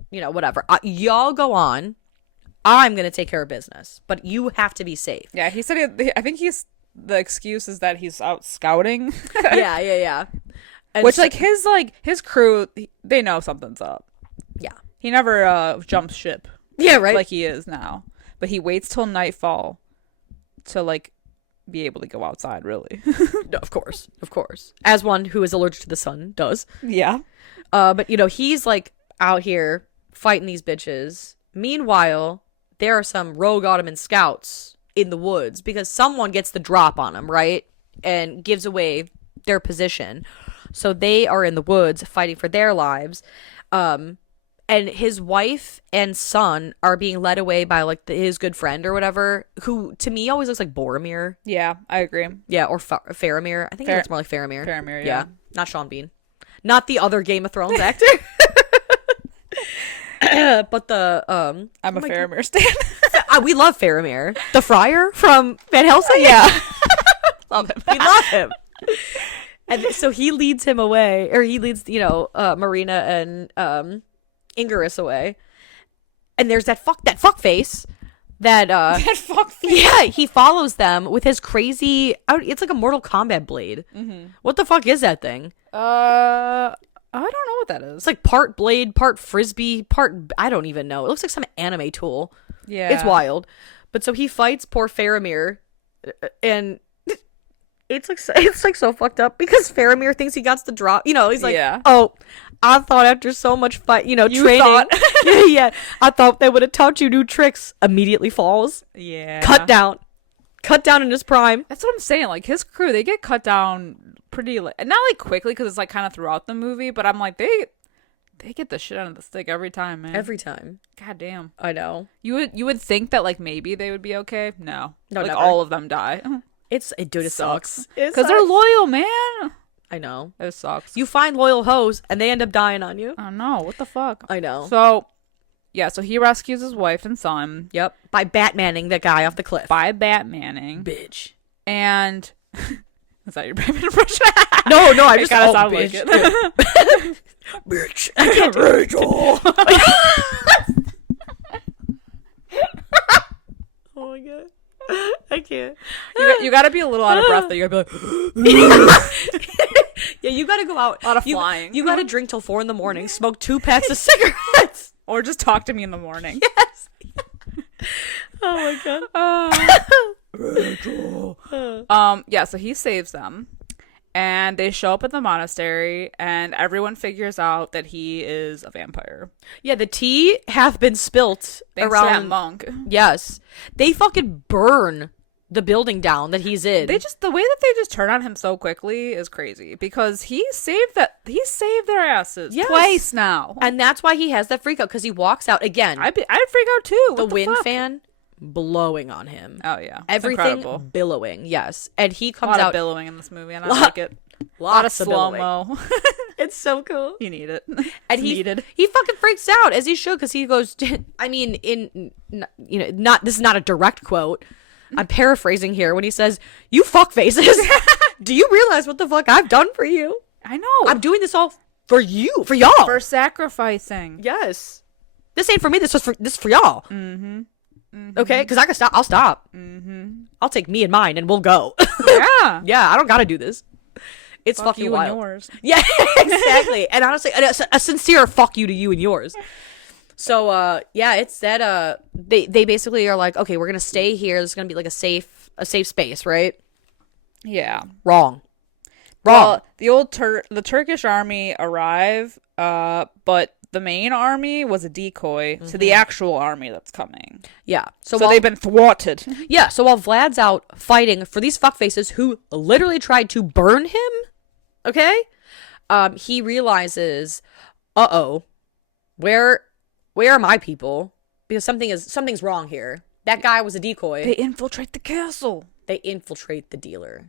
whatever. Y'all go on. I'm gonna take care of business, but you have to be safe." Yeah, he said. I think the excuse is that he's out scouting. Yeah. And which his crew, they know something's up. Yeah. He never jumps ship. Yeah, right. Like he is now, but he waits till nightfall to be able to go outside. Really. No, of course, as one who is allergic to the sun does. Yeah. But he's like out here fighting these bitches. Meanwhile, there are some rogue Ottoman scouts in the woods, because someone gets the drop on them, right? And gives away their position. So they are in the woods fighting for their lives. And his wife and son are being led away by his good friend or whatever, who to me always looks like Boromir. Yeah, I agree. Yeah, or Faramir. I think he looks more like Faramir. Faramir, yeah. Not Sean Bean. Not the other Game of Thrones actor. But the I'm a Faramir stan. We love Faramir, the friar from Van Helsing. Yeah. Love him. We love him. And so he leads him away, or he leads Marina and Ingerus away. And there's that fuck face that That fuck face. yeah, he follows them with his crazy it's like a Mortal Kombat blade. What the fuck is that thing? I don't know what that is. It's like part blade, part frisbee, part I don't even know. It looks like some anime tool. Yeah. It's wild. But so he fights poor Faramir, and it's like so fucked up because Faramir thinks he got the drop. You know, he's like, Yeah. oh, I thought after so much fight, you training, thought. yeah, I thought they would have taught you new tricks. Immediately falls, Yeah. cut down in his prime. That's what I'm saying. Like his crew, they get cut down pretty, not like quickly because it's like kind of throughout the movie, but I'm like they get the shit out of the stick every time, man. Every time. God damn. I know. You would think that like maybe they would be okay. No, like never. all of them die. It sucks Because they're loyal, man. I know. It sucks. You find loyal hoes and they end up dying on you. I know. What the fuck? I know. So, yeah. So he rescues his wife and son. Yep. By Batmaning that guy off the cliff. By Batmaning. Bitch. And is that your Batman impression? No, I just gotta sound like it. Bitch. I can't Rachel. Oh my god. I can't. You gotta be a little out of breath. That you gotta be like, yeah, you gotta go out. A lot of flying. You gotta drink till 4 a.m. Smoke 2 packs of cigarettes. or just talk to me in the morning. Yes. Oh my god. Rachel. Yeah. So he saves them, and they show up at the monastery, and everyone figures out that he is a vampire. Yeah, the tea hath been spilt Thanks around to that monk. Yes. They fucking burn the building down that he's in. The way that they just turn on him so quickly is crazy because he saved their asses twice now. And that's why he has that freak out because he walks out again. I'd freak out too. The wind fan blowing on him. Oh yeah. Everything billowing, yes. And he comes a lot out of billowing in this movie and I like it. A lot of slow-mo. It's so cool. You need it. And he fucking freaks out as he should because he goes, I mean, this is not a direct quote. I'm paraphrasing here when he says, "You fuck faces. Do you realize what the fuck I've done for you? I know. I'm doing this all for you, for y'all. For sacrificing. Yes. This ain't for me. This is for y'all. Mm-hmm. Mm-hmm. Okay? Because I can stop. I'll stop. Mm-hmm. I'll take me and mine and we'll go. Yeah. Yeah, I don't gotta do this. It's fuck fucking you wild. and yours. Yeah, exactly. And honestly, a sincere fuck you to you and yours. So, yeah, it's that, they basically are like, okay, we're gonna stay here. This is gonna be like a safe space, right? Yeah. Wrong. Well, the Turkish army arrive, but the main army was a decoy to the actual army that's coming. Yeah. So they've been thwarted. Yeah, so while Vlad's out fighting for these fuckfaces who literally tried to burn him, okay? He realizes, where are my people? Because something's wrong here. That guy was a decoy. They infiltrate the castle. They infiltrate the dealer.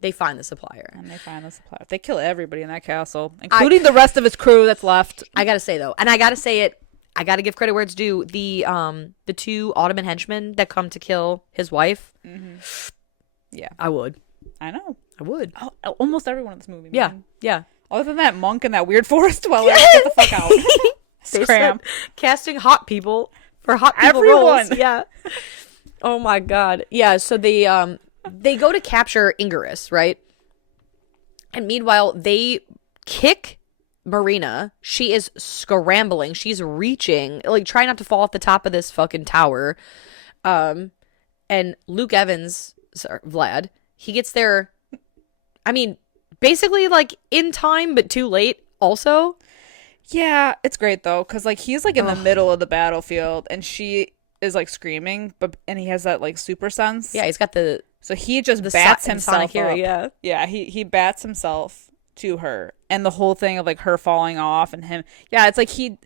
They find the supplier. And they find the supplier. They kill everybody in that castle, including the rest of his crew that's left. I gotta say, though, and I gotta say it, I gotta give credit where it's due. The 2 Ottoman henchmen that come to kill his wife. Mm-hmm. Yeah. I would. I know. I would. Oh, almost everyone in this movie. Yeah. Man. Yeah. Other than that monk in that weird forest dweller. Get the fuck out. Scram. Casting hot people for hot people roles. Yeah. Oh my god. Yeah, so they go to capture Ingerus, right? And meanwhile, they kick Marina. She is scrambling. She's reaching, like trying not to fall off the top of this fucking tower. And Luke Evans, Vlad, he gets there, I mean, basically like in time, but too late also. Yeah, it's great though, because like he's like in the middle of the battlefield and she is like screaming, and he has that like super sense. Yeah, he's got so he just bats himself up. Yeah, he bats himself to her, and the whole thing of like her falling off and him. Yeah, it's like he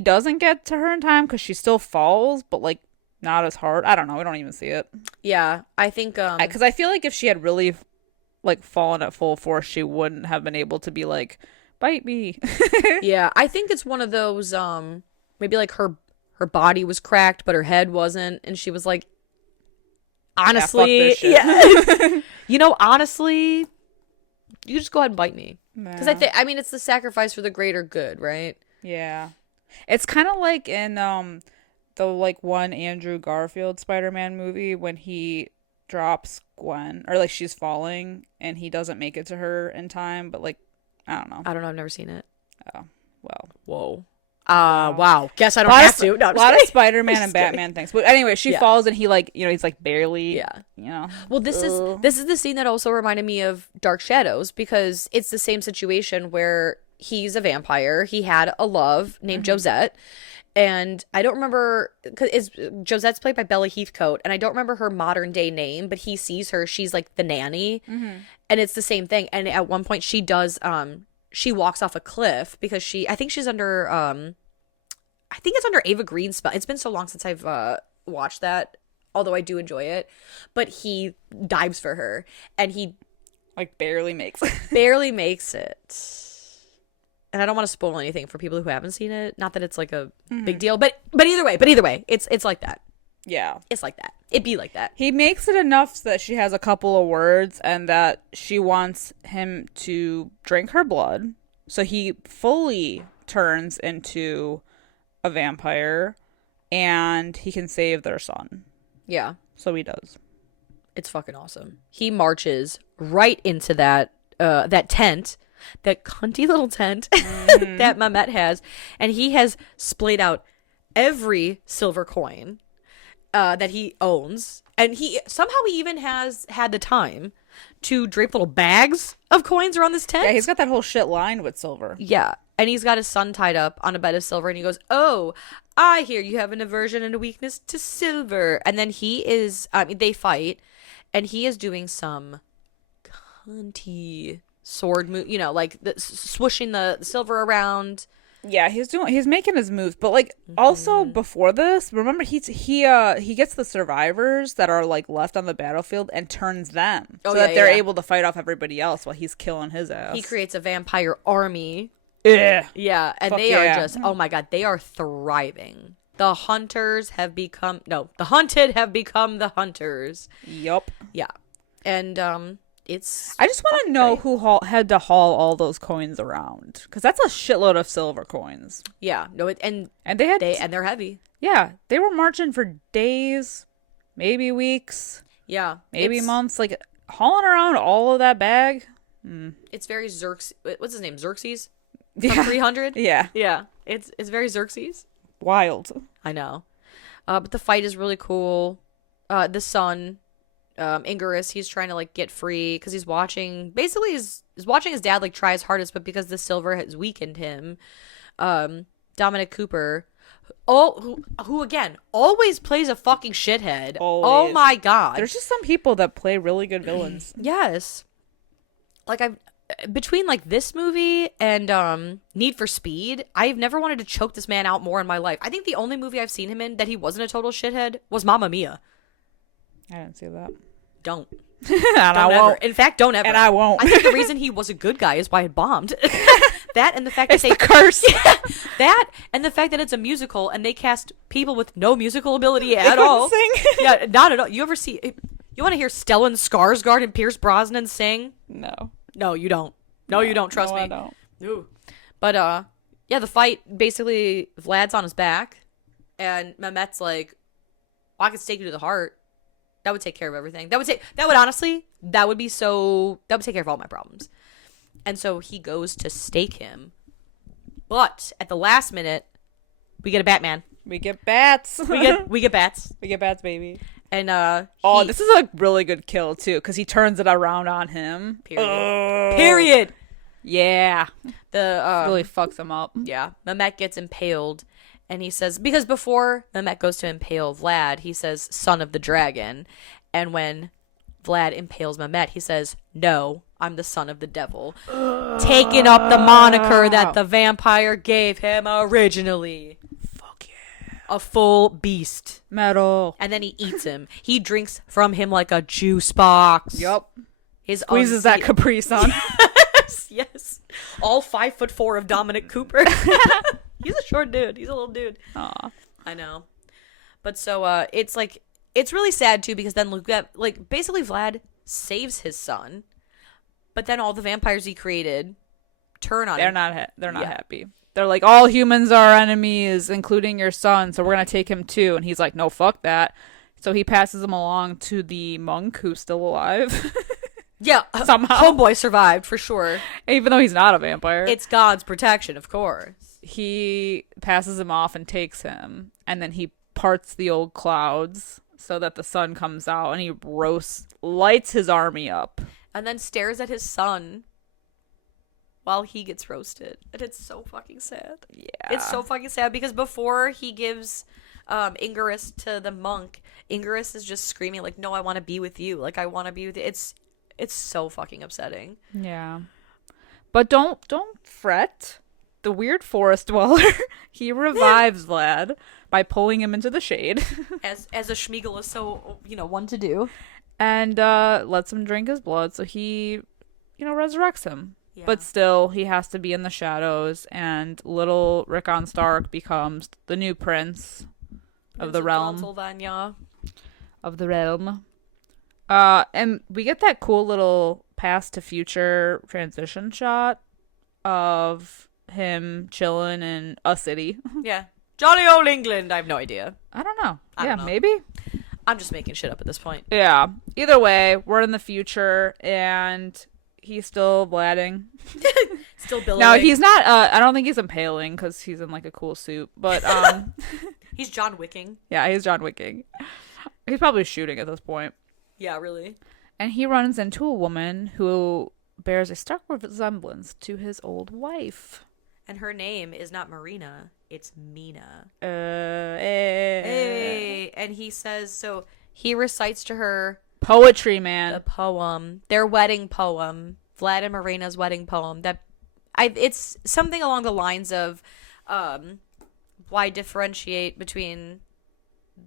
doesn't get to her in time because she still falls, but like not as hard. I don't know. We don't even see it. Yeah, I think because I feel like if she had really like fallen at full force, she wouldn't have been able to be like, bite me. Yeah, I think it's one of those maybe like her body was cracked but her head wasn't, and she was like, honestly, honestly, you just go ahead and bite me, because I mean it's the sacrifice for the greater good, right? Yeah, it's kind of like in the like one Andrew Garfield Spider-Man movie when he drops Gwen, or like she's falling and he doesn't make it to her in time, but like I don't know. I've never seen it. Oh, well. Whoa. Wow. Guess I don't have to. No, a lot of Spider-Man and Batman things. But anyway, she falls and he like, he's like barely, Well, this is the scene that also reminded me of Dark Shadows, because it's the same situation where he's a vampire. He had a love named Josette. And I don't remember, because Josette's played by Bella Heathcote, and I don't remember her modern day name, but he sees her. She's like the nanny, and it's the same thing. And at one point, she does, she walks off a cliff because I think she's under, I think it's under Ava Green's spell. It's been so long since I've watched that, although I do enjoy it. But he dives for her, and he like barely makes it. Barely makes it. And I don't want to spoil anything for people who haven't seen it. Not that it's like a big deal, but either way, it's like that. Yeah. It's like that. It'd be like that. He makes it enough so that she has a couple of words and that she wants him to drink her blood. So he fully turns into a vampire and he can save their son. Yeah. So he does. It's fucking awesome. He marches right into that tent. That cunty little tent that Mamet has, and he has splayed out every silver coin that he owns, and he even has had the time to drape little bags of coins around this tent. Yeah, he's got that whole shit lined with silver. Yeah, and he's got his son tied up on a bed of silver, and he goes, "Oh, I hear you have an aversion and a weakness to silver." And then they fight, and he is doing some cunty sword move, like swooshing the silver around. Yeah, he's making his moves, but like also before this, remember he gets the survivors that are like left on the battlefield and turns them so that they're able to fight off everybody else while he's killing his ass. He creates a vampire army. Yeah, and they are just, oh my god, they are thriving. The hunted have become the hunters. Yup. Yeah, and I just want to know who had to haul all those coins around, because that's a shitload of silver coins. Yeah, no, and they're heavy. Yeah, they were marching for days, maybe weeks. Yeah, maybe months. Like hauling around all of that bag. It's very Xerxes. What's his name? Xerxes from 300. Yeah. It's very Xerxes. Wild. I know, but the fight is really cool. The son. Ingerus, he's trying to like get free because he's watching. Basically, he's watching his dad like try his hardest, but because the silver has weakened him. Dominic Cooper, who again always plays a fucking shithead. Always. Oh my god! There's just some people that play really good villains. Yes, like between like this movie and Need for Speed, I've never wanted to choke this man out more in my life. I think the only movie I've seen him in that he wasn't a total shithead was Mamma Mia. I didn't see that. Don't. And I won't. In fact, don't ever. And I won't. I think the reason he was a good guy is why it bombed. That and the fact it's the curse. Yeah, that and the fact that it's a musical and they cast people with no musical ability at all. Sing. Yeah, not at all. You want to hear Stellan Skarsgård and Pierce Brosnan sing? No, you don't. No, you don't. Trust me. I don't. Ooh. But yeah, the fight basically Vlad's on his back, and Mehmet's like, well, I could stake you to the heart. That would take care of everything. That would take care of all my problems. And so he goes to stake him. But at the last minute, we get a Batman. We get bats. We get bats. We get bats, baby. And this is a really good kill too, because he turns it around on him. Period. Yeah. The really fucks him up. Yeah. Mehmet gets impaled. And he says, because before Mehmet goes to impale Vlad, he says, son of the dragon. And when Vlad impales Mehmet, he says, no, I'm the son of the devil. Taking up the moniker that the vampire gave him originally. Fuck yeah. A full beast. Metal. And then he eats him. He drinks from him like a juice box. Yup. His squeezes that Capri Sun. Yes. All 5'4" of Dominic Cooper. He's a short dude. He's a little dude. Aw. I know. But so it's like, it's really sad too, because then basically Vlad saves his son, but then all the vampires he created turn on him. They're not happy. they're like, all humans are enemies, including your son, so we're gonna take him too. And he's like, no, fuck that. So he passes him along to the monk who's still alive. Yeah, somehow. Homeboy survived for sure. Even though he's not a vampire. It's God's protection, of course. He passes him off and takes him, and then he parts the old clouds so that the sun comes out, and he lights his army up. And then stares at his son while he gets roasted. And it's so fucking sad. Yeah. It's so fucking sad because before he gives Ingerus to the monk, Ingerus is just screaming like, no, I want to be with you. Like, I want to be with you. It's so fucking upsetting. Yeah. But don't fret. The weird forest dweller, he revives Vlad by pulling him into the shade. As a Schmeagol is so, one to do. And lets him drink his blood, so he, resurrects him. Yeah. But still, he has to be in the shadows, and little Rickon Stark becomes the new prince of the realm. Transylvania. Of the realm. And we get that cool little past to future transition shot of him chilling in a city. Yeah. Jolly old England. I have no idea. I don't know. I don't know. Maybe. I'm just making shit up at this point. Yeah. Either way, we're in the future, and he's still bladding. Still billowing. No, he's not. I don't think he's impaling because he's in like a cool suit. But he's John Wicking. Yeah, he's John Wicking. He's probably shooting at this point. Yeah, really. And he runs into a woman who bears a stark resemblance to his old wife. And her name is not Marina, it's Mina. Hey. And he says, so he recites to her poetry, man. The poem, their wedding poem, Vlad and Marina's wedding poem. It's something along the lines of, why differentiate between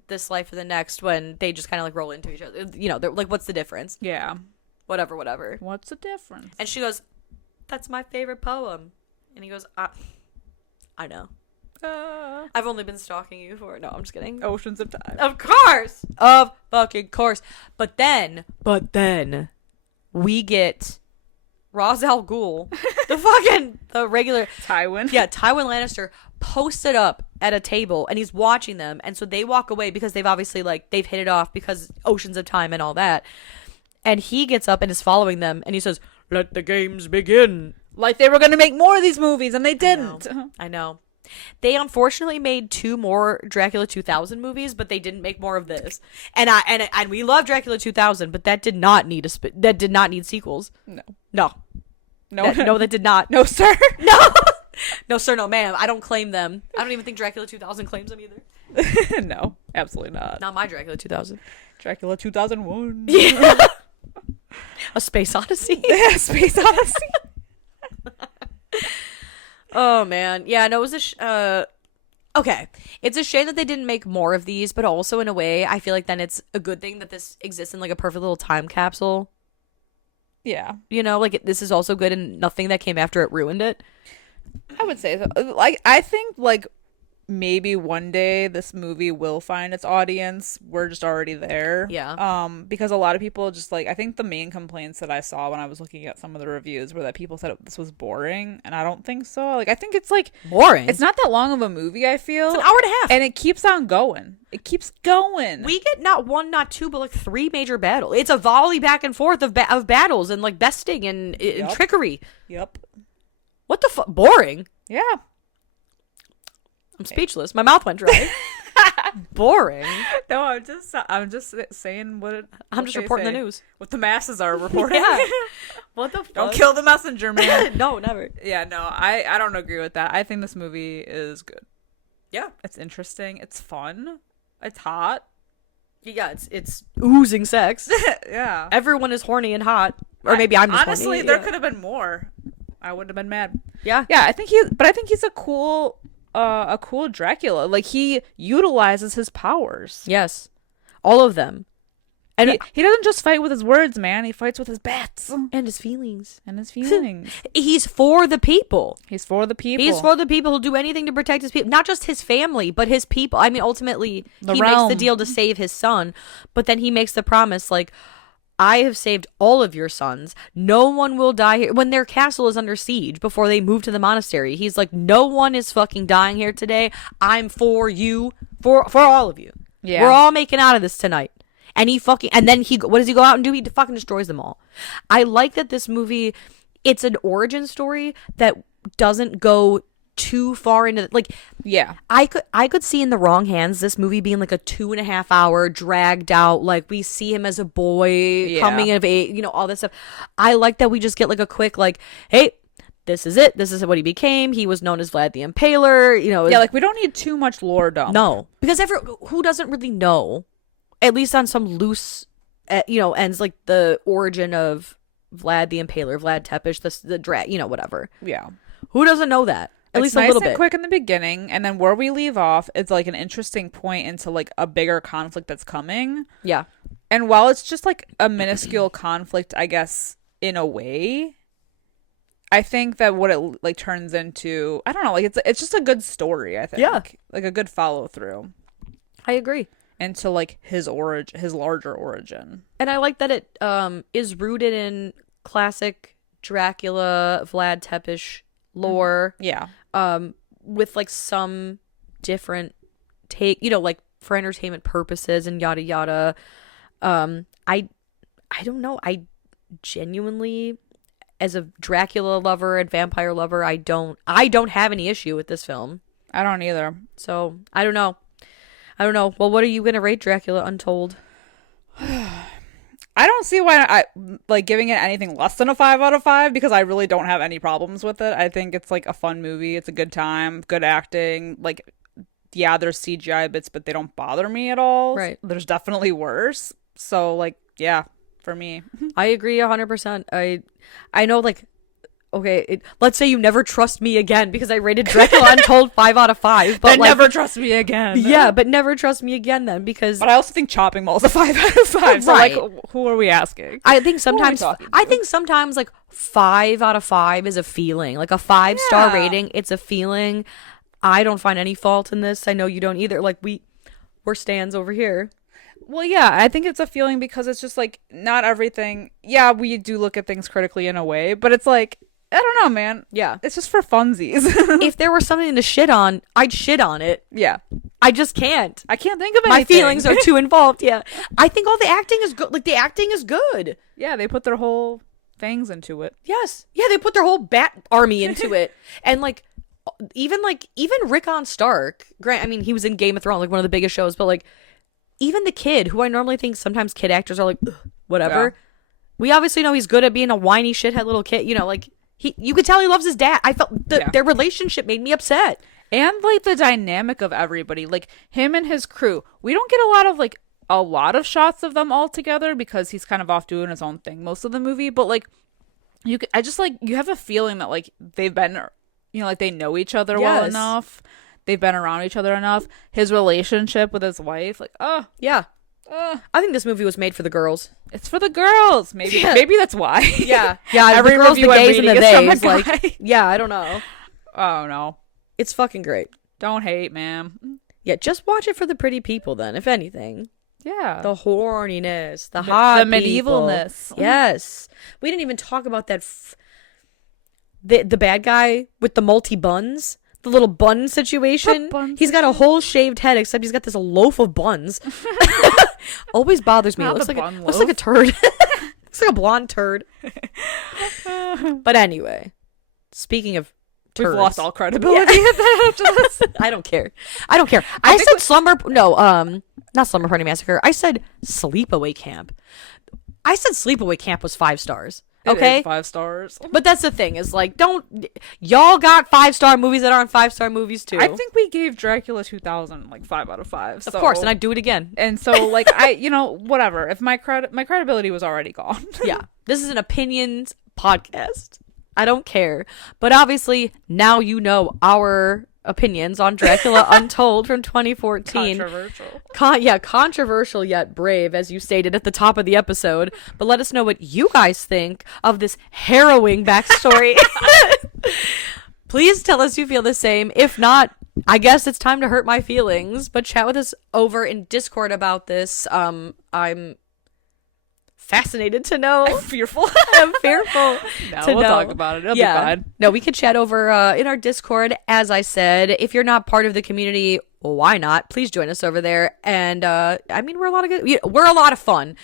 this life and the next when they just kind of like roll into each other. They're like, what's the difference? Yeah. Whatever. What's the difference? And she goes, that's my favorite poem. And he goes, I know. I've only been stalking you for... No, I'm just kidding. Oceans of time. Of course! Of fucking course. But then, we get Ra's al Ghul, the regular... Tywin. Yeah, Tywin Lannister posted up at a table, and he's watching them, and so they walk away because they've obviously, they've hit it off because Oceans of Time and all that. And he gets up and is following them, and he says, let the games begin. Like they were going to make more of these movies, and they didn't. I know. They unfortunately made 2 more Dracula 2000 movies, but they didn't make more of this. And we love Dracula 2000, but that did not need sequels. No, that did not. No, sir. No. No, sir, no, ma'am. I don't claim them. I don't even think Dracula 2000 claims them either. No, absolutely not. Not my Dracula 2000. Dracula 2001. Yeah. A Space Odyssey. Yeah, Space Odyssey. Oh, man. Yeah, no, it was okay. It's a shame that they didn't make more of these, but also in a way, I feel like then it's a good thing that this exists in like a perfect little time capsule. Yeah. This is also good and nothing that came after it ruined it. I would say so. I think maybe one day this movie will find its audience. We're just already there. Yeah. Because a lot of people just I think the main complaints that I saw when I was looking at some of the reviews were that people said this was boring, and I don't think so. I think it's boring. It's not that long of a movie, I feel. It's an hour and a half. And it keeps on going. It keeps going. We get not 1, not 2, but 3 major battles. It's a volley back and forth of battles and besting and trickery. Yep. What the fuck? Boring. Yeah. I'm speechless. My mouth went dry. Boring. No, I'm just saying I'm just reporting the news. What the masses are reporting. Yeah. What the fuck? Don't kill the messenger, man. No, never. Yeah, no, I don't agree with that. I think this movie is good. Yeah. It's interesting. It's fun. It's hot. Yeah, it's oozing sex. Yeah. Everyone is horny and hot. Or maybe I'm just honestly, horny. there could have been more. I wouldn't have been mad. Yeah. Yeah, I think he's a cool Dracula. He utilizes his powers. Yes. All of them. And he doesn't just fight with his words, man. He fights with his bats. And his feelings. He's for the people. He's for the people. He's for the people who'll do anything to protect his people. Not just his family, but his people. I mean, ultimately, he realm. makes the deal to save his son. But then he makes the promise, I have saved all of your sons. No one will die here. When their castle is under siege before they move to the monastery, he's like, no one is fucking dying here today. I'm for you, for all of you. Yeah. We're all making out of this tonight. And then what does he go out and do? He fucking destroys them all. I like that this movie, it's an origin story that doesn't go too far into yeah, I could see in the wrong hands this movie being like a 2.5 hour dragged out, like we see him as a boy coming of age, all this stuff. I like that we just get like a quick like, hey, this is it, this is what he became, he was known as Vlad the Impaler, like we don't need too much lore dump. No, because who doesn't really know, at least on some loose ends, like the origin of Vlad the Impaler, Vlad Tepes, the drag, whatever. Yeah, who doesn't know that? At least nice a little and bit. Quick in the beginning, and then where we leave off, it's like an interesting point into like a bigger conflict that's coming. Yeah. And while it's just like a minuscule conflict, I guess in a way, I think that what it like turns into, I don't know, like it's just a good story. I think, like a good follow through. I agree. Into like his larger origin, and I like that it is rooted in classic Dracula, Vlad Tepes lore. Yeah. With like some different take, like for entertainment purposes and yada yada. I don't know. I genuinely, as a Dracula lover and vampire lover, I don't have any issue with this film. I don't either. So I don't know. Well, what are you gonna rate Dracula Untold? I don't see why I like giving it anything less than a 5 out of 5, because I really don't have any problems with it. I think it's like a fun movie. It's a good time, good acting. Like, yeah, there's CGI bits, but they don't bother me at all. Right. There's definitely worse. So like, yeah, for me. I agree 100%. I know, like, okay, let's say you never trust me again because I rated Dracula Untold 5 out of 5. But like, never trust me again. Yeah, but never trust me again then, because... But I also think Chopping Mall's a 5 out of 5. So right. like, who are we asking? I think sometimes like 5 out of 5 is a feeling. Like a 5-star rating, it's a feeling. I don't find any fault in this. I know you don't either. Like we're stands over here. Well, yeah, I think it's a feeling because it's just like not everything. Yeah, we do look at things critically in a way, but it's like, I don't know, man. Yeah. It's just for funsies. If there was something to shit on, I'd shit on it. Yeah. I just can't. I can't think of anything. My feelings are too involved, yeah. I think all the acting is good. Like, the acting is good. Yeah, they put their whole things into it. Yes. Yeah, they put their whole bat army into it. And, like, even Rickon Stark, I mean, he was in Game of Thrones, like, one of the biggest shows, but, like, even the kid, who I normally think sometimes kid actors are like, whatever. Yeah. We obviously know he's good at being a whiny shithead little kid, like... You could tell he loves his dad. I felt their relationship made me upset. And like the dynamic of everybody, like him and his crew. We don't get a lot of shots of them all together because he's kind of off doing his own thing most of the movie. But like, you have a feeling that like they've been, like they know each other well enough. They've been around each other enough. His relationship with his wife, like, oh yeah. I think this movie was made for the girls. It's for the girls. Maybe that's why. Yeah. Every the girls, the gays, and the theys. Like, yeah, I don't know. Oh no, it's fucking great. Don't hate, ma'am. Yeah, just watch it for the pretty people, then, if anything. Yeah, the horniness, the hot, the medievalness. People. Yes, we didn't even talk about that. The bad guy with the multi buns. The little bun situation. He's got a whole shaved head, except he's got this loaf of buns. Always bothers me. It looks like a turd. Looks like a blonde turd. But anyway, speaking of turds, we've lost all credibility after this. I don't care. I said not Slumber Party Massacre. I said Sleepaway Camp. I said Sleepaway Camp was 5 stars. Okay, 5 stars. But that's the thing, is like, y'all got 5-star movies that aren't 5-star movies too. I think we gave Dracula 2000 like 5 out of 5. Of course, and I'd do it again. And so like whatever. If my credibility was already gone. Yeah, this is an opinions podcast. I don't care, but obviously now you know our opinions on Dracula Untold from 2014. Controversial. Controversial yet brave, as you stated at the top of the episode. But let us know what you guys think of this harrowing backstory. Please tell us you feel the same. If not, I guess it's time to hurt my feelings. But chat with us over in Discord about this. I'm fascinated to know. I'm fearful. I'm fearful No, to we'll know. talk about it. It'll be fine. No, we could chat over in our Discord. As I said, if you're not part of the community, why not? Please join us over there. And I mean, we're a lot of fun.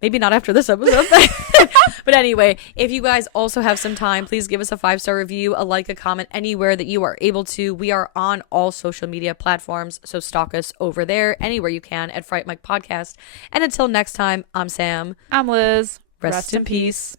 Maybe not after this episode. But anyway, if you guys also have some time, please give us a 5-star review, a like, a comment anywhere that you are able to. We are on all social media platforms, so stalk us over there anywhere you can at Fright Mic Podcast. And until next time, I'm Sam. I'm Liz. Rest in peace.